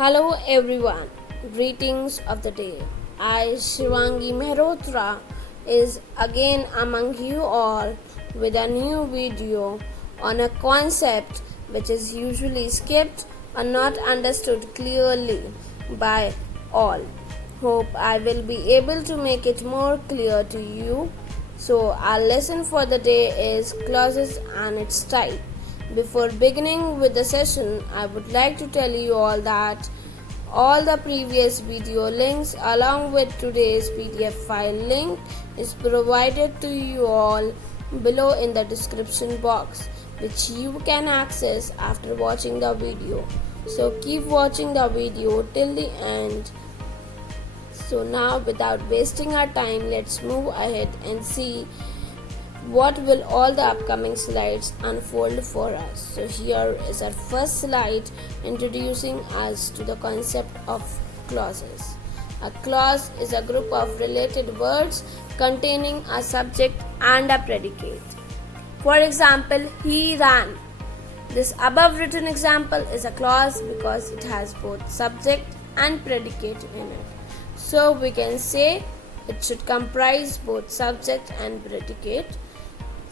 Hello everyone, greetings of the day. I, Shivangi Mehrotra, is again among you all with a new video on a concept which is usually skipped or not understood clearly by all. Hope I will be able to make it more clear to you. So, our lesson for the day is clauses and its type. Before beginning with the session, I would like to tell you all that all the previous video links along with today's PDF file link is provided to you all below in the description box, which you can access after watching the video. So keep watching the video till the end. So now, without wasting our time, let's move ahead and see what will all the upcoming slides unfold for us. So here is our first slide introducing us to the concept of clauses. A clause is a group of related words containing a subject and a predicate. For example, he ran. This above written example is a clause because it has both subject and predicate in it. So we can say it should comprise both subject and predicate.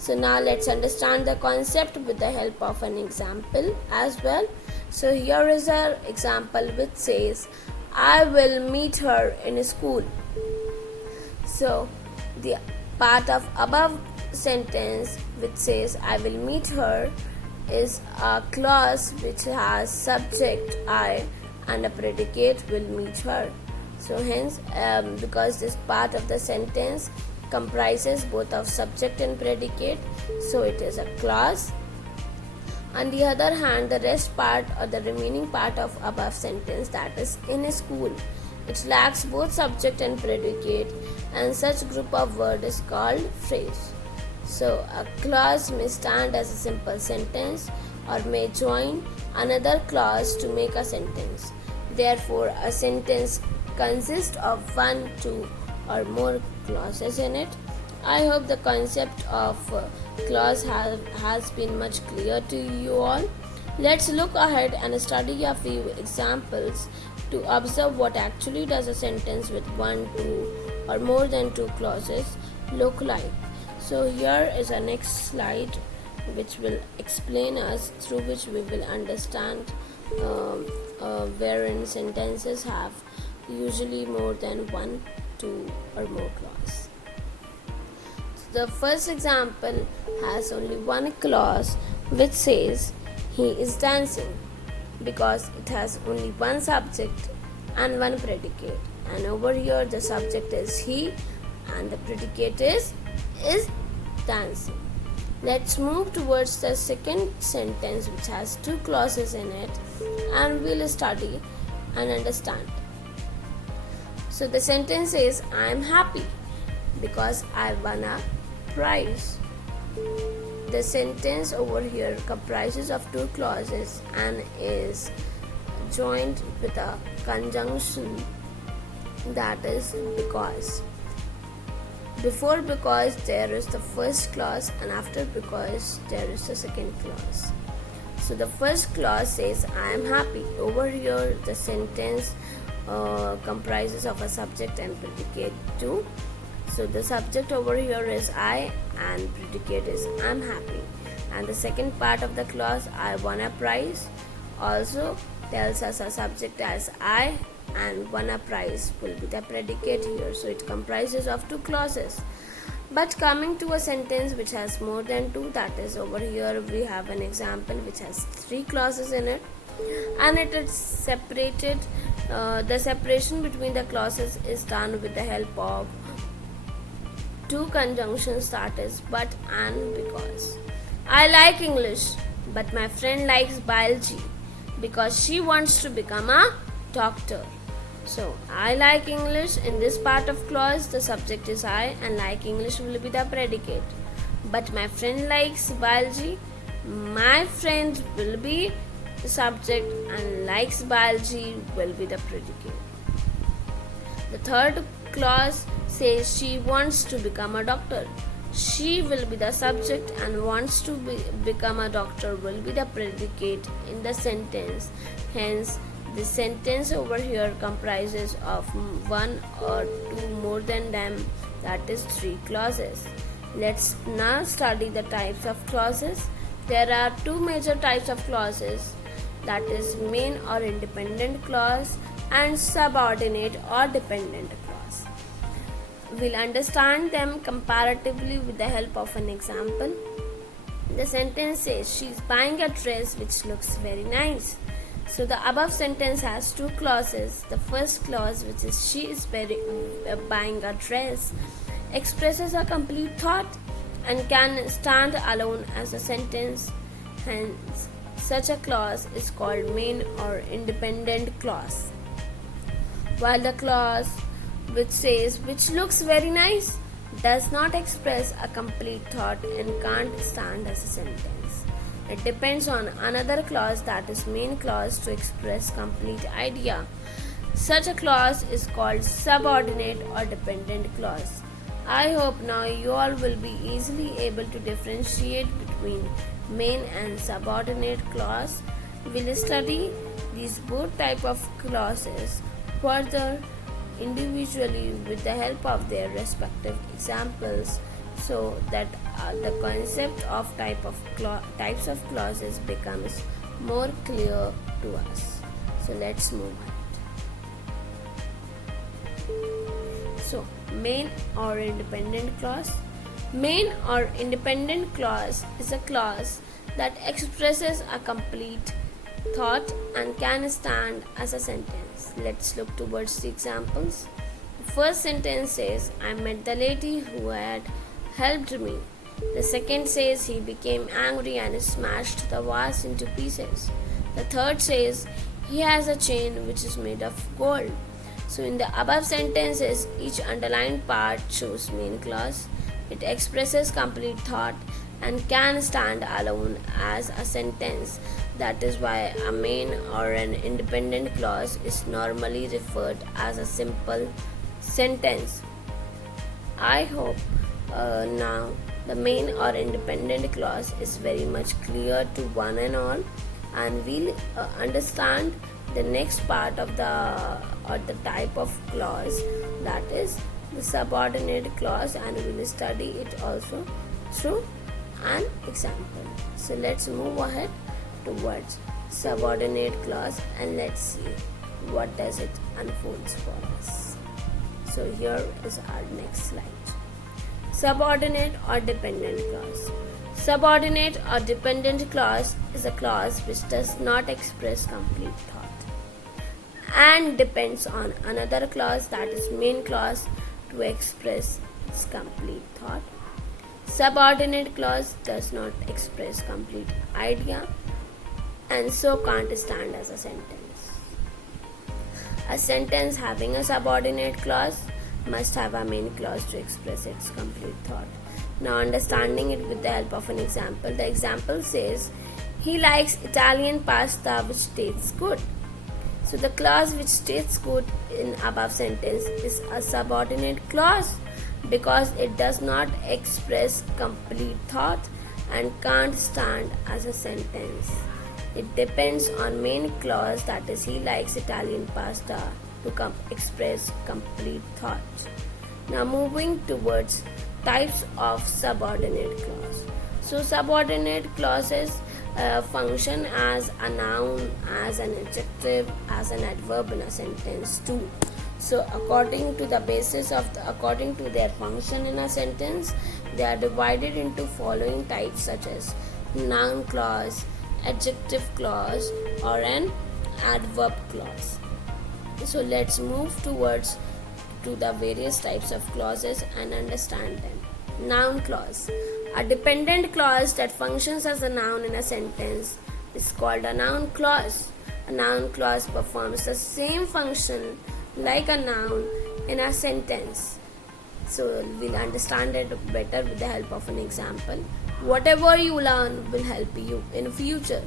So now let's understand the concept with the help of an example as well. So here is our example which says, I will meet her in school. So the part of above sentence which says I will meet her is a clause which has subject I and a predicate will meet her. So hence because this part of the sentence comprises both of subject and predicate, so it is a clause. On the other hand, the rest part or the remaining part of above sentence, that is in a school, it lacks both subject and predicate, and such group of word is called phrase. So a clause may stand as a simple sentence or may join another clause to make a sentence. Therefore, a sentence consists of one, two, or more clauses in it. I hope the concept of clause has been much clear to you all. Let's look ahead and study a few examples to observe what actually does a sentence with one, two, or more than two clauses look like. So here is our next slide which will explain us through which we will understand wherein sentences have usually more than one, two, or more clause. So the first example has only one clause which says he is dancing because it has only one subject and one predicate, and over here the subject is he and the predicate is dancing. Let's move towards the second sentence which has two clauses in it and we'll study and understand. So the sentence is I am happy because I won a prize. The sentence over here comprises of two clauses and is joined with a conjunction, that is because. Before because there is the first clause and after because there is the second clause. So the first clause says I am happy. Over here the sentence comprises of a subject and predicate too. So the subject over here is I and predicate is I'm happy, and the second part of the clause I won a prize also tells us a subject as I and won a prize will be the predicate here. So it comprises of two clauses. But coming to a sentence which has more than two, that is over here we have an example which has three clauses in it and it is separated. The separation between the clauses is done with the help of two conjunctions, that is but and because. I like English but my friend likes biology because she wants to become a doctor. So I like English, in this part of clause the subject is I and like English will be the predicate, but my friend likes biology, my friend will be the subject and likes biology will be the predicate. The third clause says she wants to become a doctor. She will be the subject and wants to become a doctor will be the predicate in the sentence. Hence, The sentence over here comprises of one or two more than them, that is three clauses. Let's now study the types of clauses. There are two major types of clauses, that is main or independent clause and subordinate or dependent clause. We'll understand them comparatively with the help of an example. The sentence says she's buying a dress which looks very nice. So the above sentence has two clauses. The first clause, which is she is buying a dress, expresses a complete thought and can stand alone as a sentence. Hence, such a clause is called main or independent clause. While the clause which says which looks very nice does not express a complete thought and can't stand as a sentence. It depends on another clause, that is main clause, to express complete idea. Such a clause is called subordinate or dependent clause. I hope now you all will be easily able to differentiate between main and subordinate clause. We'll study these both type of clauses further individually with the help of their respective examples, so that the concept of types of clauses becomes more clear to us. So let's move ahead. So main or independent clause. Main or independent clause is a clause that expresses a complete thought and can stand as a sentence. Let's look towards the examples. The first sentence says, I met the lady who had helped me. The second says, he became angry and smashed the vase into pieces. The third says, he has a chain which is made of gold. So in the above sentences, each underlined part shows main clause. It expresses complete thought and can stand alone as a sentence. That is why a main or an independent clause is normally referred as a simple sentence. I hope now the main or independent clause is very much clear to one and all, and we'll understand the next part of the type of clause, that is the subordinate clause, and we'll study it also through an example. So let's move ahead towards subordinate clause and let's see what does it unfolds for us. So here is our next slide. Subordinate or dependent clause. Subordinate or dependent clause is a clause which does not express complete thought and depends on another clause, that is main clause, to express its complete thought. Subordinate clause does not express complete idea and so can't stand as a sentence. A sentence having a subordinate clause must have a main clause to express its complete thought. Now understanding it with the help of an example. The example says, he likes Italian pasta which tastes good. So the clause which tastes good in above sentence is a subordinate clause because it does not express complete thought and can't stand as a sentence. It depends on main clause, that is he likes Italian pasta, to express complete thought. Now moving towards types of subordinate clause. So subordinate clauses function as a noun, as an adjective, as an adverb in a sentence too. So according to their function in a sentence, they are divided into following types such as noun clause, adjective clause, or an adverb clause. So let's move towards to the various types of clauses and understand them. Noun clause. A dependent clause that functions as a noun in a sentence is called a noun clause. A noun clause performs the same function like a noun in a sentence. So we'll understand it better with the help of an example. Whatever you learn will help you in future.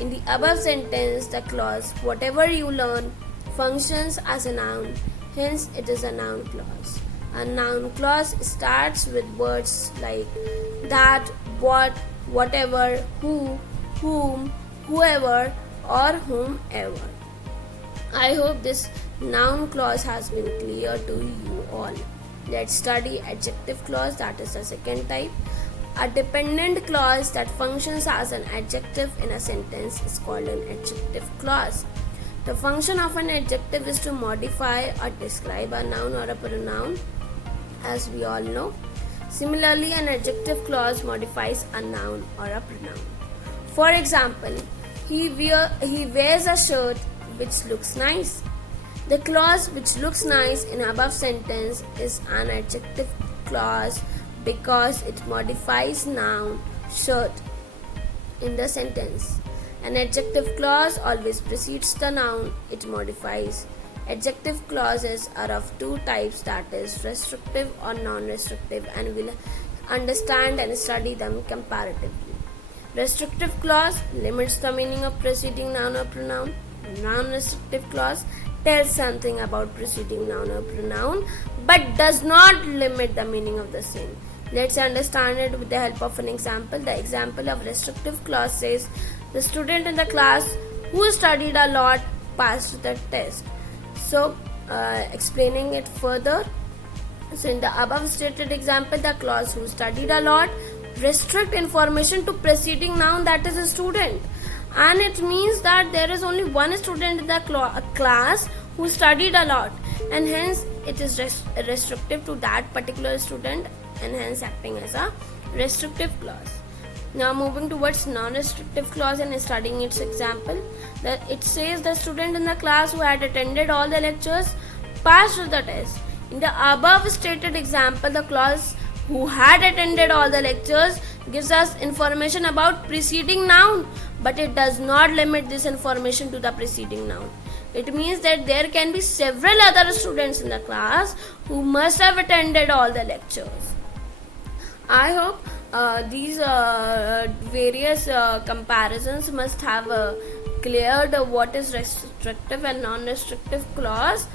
In the above sentence, the clause whatever you learn functions as a noun, hence it is a noun clause. A noun clause starts with words like that, what, whatever, who, whom, whoever, or whomever. I hope this noun clause has been clear to you all. Let's study adjective clause, that is the second type. A dependent clause that functions as an adjective in a sentence is called an adjective clause. The function of an adjective is to modify or describe a noun or a pronoun, as we all know. Similarly, an adjective clause modifies a noun or a pronoun. For example, he wears a shirt which looks nice. The clause which looks nice in above sentence is an adjective clause because it modifies noun shirt in the sentence. An adjective clause always precedes the noun it modifies. Adjective clauses are of two types, that is restrictive or non-restrictive, and we'll understand and study them comparatively. Restrictive clause limits the meaning of preceding noun or pronoun. Non-restrictive clause tells something about preceding noun or pronoun but does not limit the meaning of the same. Let's understand it with the help of an example. The example of restrictive clause says, the student in the class who studied a lot passed the test. So, explaining it further, so in the above stated example, the clause who studied a lot restrict information to preceding noun, that is a student, and it means that there is only one student in the class who studied a lot, and hence it is restrictive to that particular student, and hence acting as a restrictive clause. Now moving towards non-restrictive clause and studying its example, that it says the student in the class who had attended all the lectures passed the test. In the above stated example, the clause who had attended all the lectures gives us information about preceding noun, but it does not limit this information to the preceding noun. It means that there can be several other students in the class who must have attended all the lectures. I hope these various comparisons must have cleared what is restrictive and non-restrictive clause,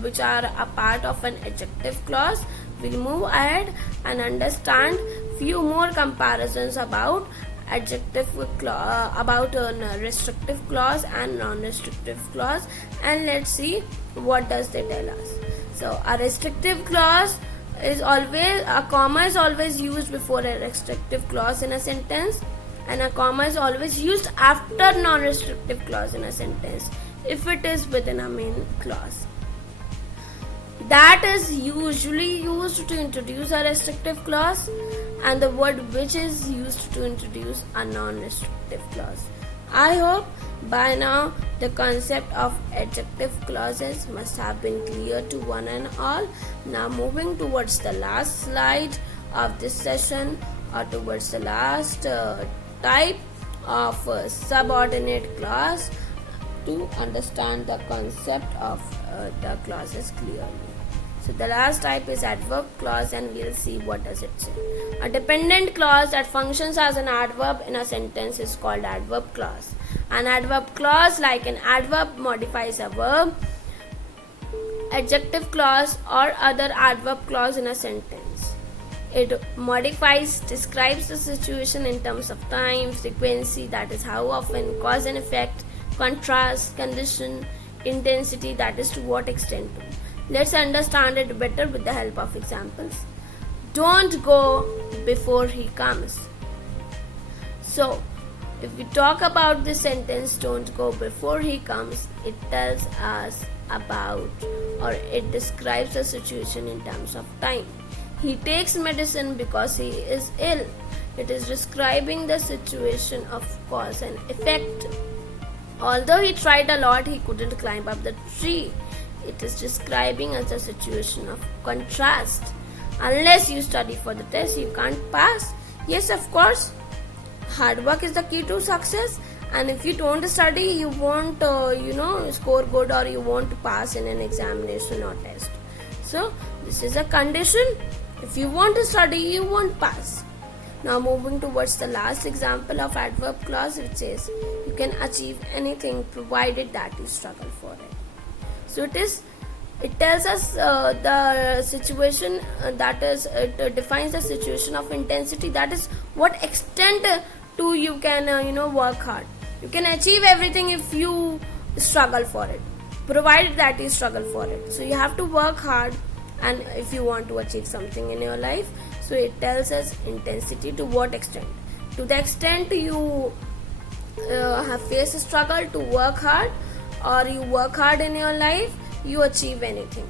which are a part of an adjective clause. We'll move ahead and understand few more comparisons about adjective about a restrictive clause and non-restrictive clause, and let's see what does they tell us. So a restrictive clause is always, a comma is always used before a restrictive clause in a sentence, and a comma is always used after non-restrictive clause in a sentence if it is within a main clause. That is usually used to introduce a restrictive clause, and the word which is used to introduce a non-restrictive clause. I hope by now the concept of adjective clauses must have been clear to one and all. Now moving towards the last slide of this session, or towards the last type of subordinate clause, to understand the concept of the clauses clearly. So the last type is adverb clause, and we'll see what does it say. A dependent clause that functions as an adverb in a sentence is called adverb clause. An adverb clause, like an adverb, modifies a verb, adjective clause or other adverb clause in a sentence. It modifies, describes the situation in terms of time, frequency, that is how often, cause and effect, contrast, condition, intensity, that is to what extent. Let's understand it better with the help of examples. Don't go before he comes. So, if we talk about this sentence, don't go before he comes, it tells us about, or it describes the situation in terms of time. He takes medicine because he is ill. It is describing the situation of cause and effect. Although he tried a lot, he couldn't climb up the tree. It is describing as a situation of contrast. Unless you study for the test, you can't pass. Yes, of course, hard work is the key to success, and if you don't study, you won't score good, or you won't pass in an examination or test. So this is a condition. If you want to study, you won't pass. Now moving towards the last example of adverb clause, which says you can achieve anything provided that you struggle for it. So it tells us the situation, it defines the situation of intensity, that is what extent to you can work hard. You can achieve everything if you struggle for it. provided that you struggle for it. So you have to work hard, and if you want to achieve something in your life. So it tells us intensity to what extent. To the extent you have faced a struggle to work hard, or you work hard in your life, you achieve anything.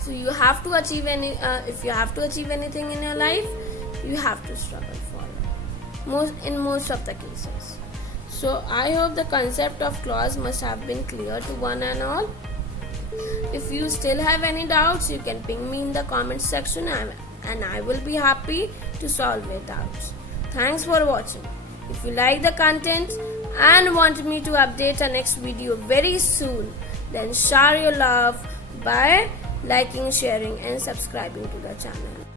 So you have to achieve if you have to achieve anything in your life, you have to struggle for it, in most of the cases. So I hope the concept of clause must have been clear to one and all. If you still have any doubts, you can ping me in the comments section, and I will be happy to solve your doubts. Thanks for watching. If you like the content and want me to update our next video very soon, then share your love by liking, sharing and subscribing to the channel.